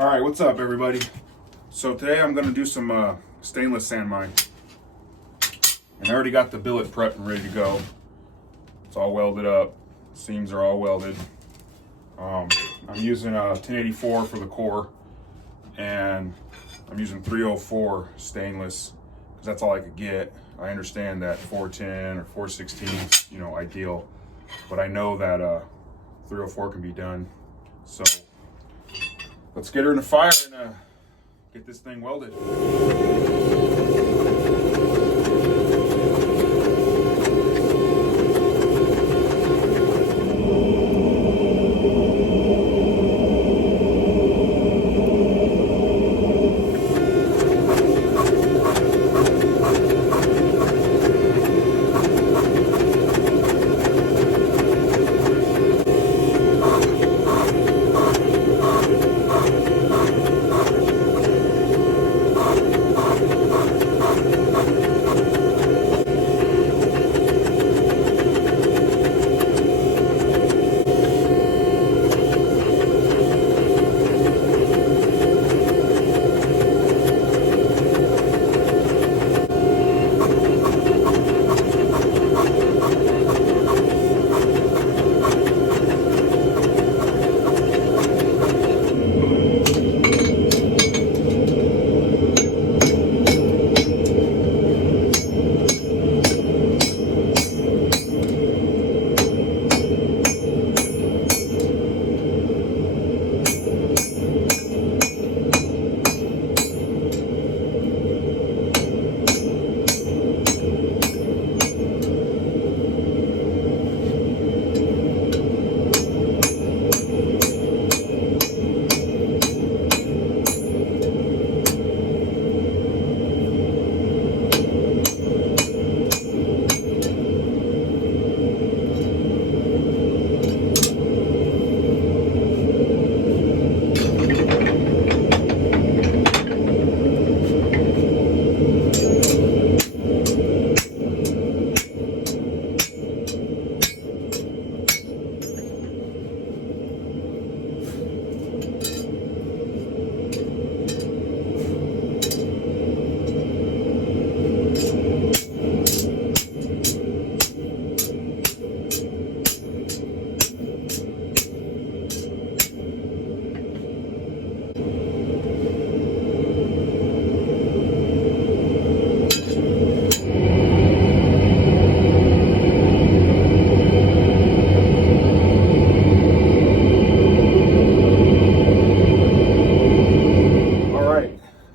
All right, what's up, everybody? So today I'm gonna do some stainless sand mine. And I already got the billet prepped and ready to go. It's all welded up. Seams are all welded. I'm using a 1084 for the core, and I'm using 304 stainless because that's all I could get. I understand that 410 or 416 is, ideal, but I know that 304 can be done. So let's get her in the fire and get this thing welded.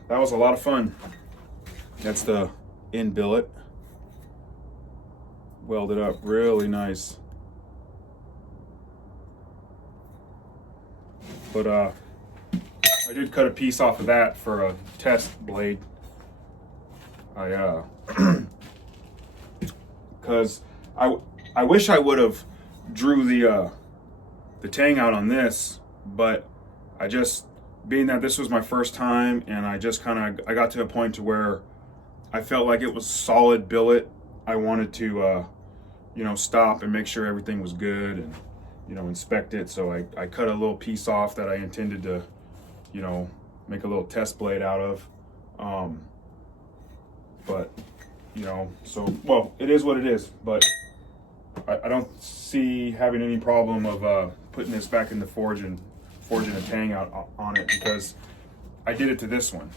That was a lot of fun. That's the in billet. Welded up really nice. But I did cut a piece off of that for a test blade. Because I wish I would have drew the tang out on this, but being that this was my first time, and I got to a point to where I felt like it was solid billet. I wanted to, stop and make sure everything was good and, inspect it. So I cut a little piece off that I intended to, make a little test blade out of. But, well, it is what it is. But I don't see having any problem of putting this back in the forge and forging a tang out on it, because I did it to this one.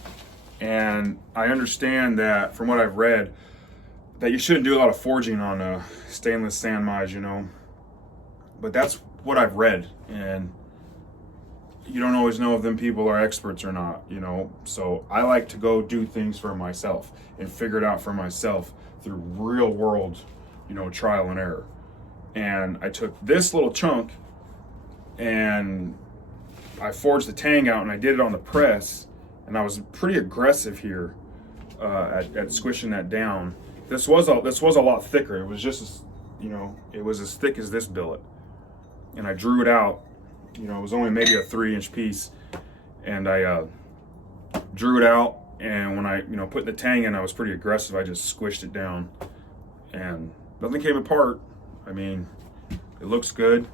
And I understand that from what I've read that you shouldn't do a lot of forging on stainless sand mines, but that's what I've read, and you don't always know if them people are experts or not, so I like to go do things for myself and figure it out for myself through real world, trial and error. And I took this little chunk and I forged the tang out, and I did it on the press, and I was pretty aggressive here at squishing that down. This was a lot thicker. It was just, it was as thick as this billet, and I drew it out. It was only maybe a 3-inch piece, and I drew it out. And when I, put the tang in, I was pretty aggressive. I just squished it down, and nothing came apart. I mean, it looks good.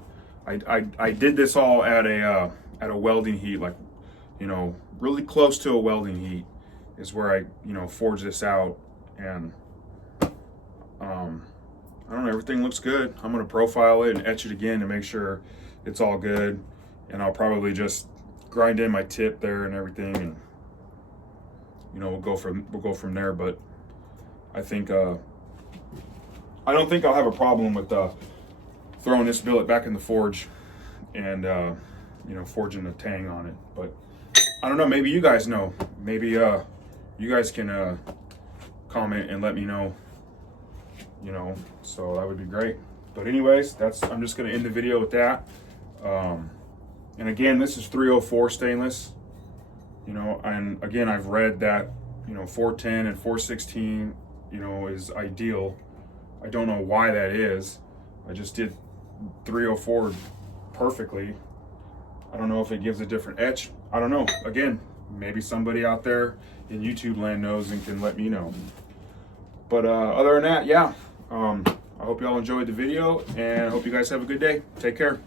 I did this all at a welding heat, like you know, really close to a welding heat is where I, you know, forge this out. And I don't know, everything looks good. I'm gonna profile it and etch it again to make sure it's all good. And I'll probably just grind in my tip there and everything, and you know, we'll go from there. But I think I don't think I'll have a problem with throwing this billet back in the forge and you know, forging the tang on it. But I don't know, maybe you guys know. Maybe you guys can comment and let me know, you know, so that would be great. But anyways, I'm just gonna end the video with that. And again, this is 304 stainless, you know, and again, I've read that, you know, 410 and 416, you know, is ideal. I don't know why that is. I just did 304 perfectly. I don't know if it gives a different etch. I don't know. Again, maybe somebody out there in YouTube land knows and can let me know. But other than that, yeah. I hope y'all enjoyed the video, and I hope you guys have a good day. Take care.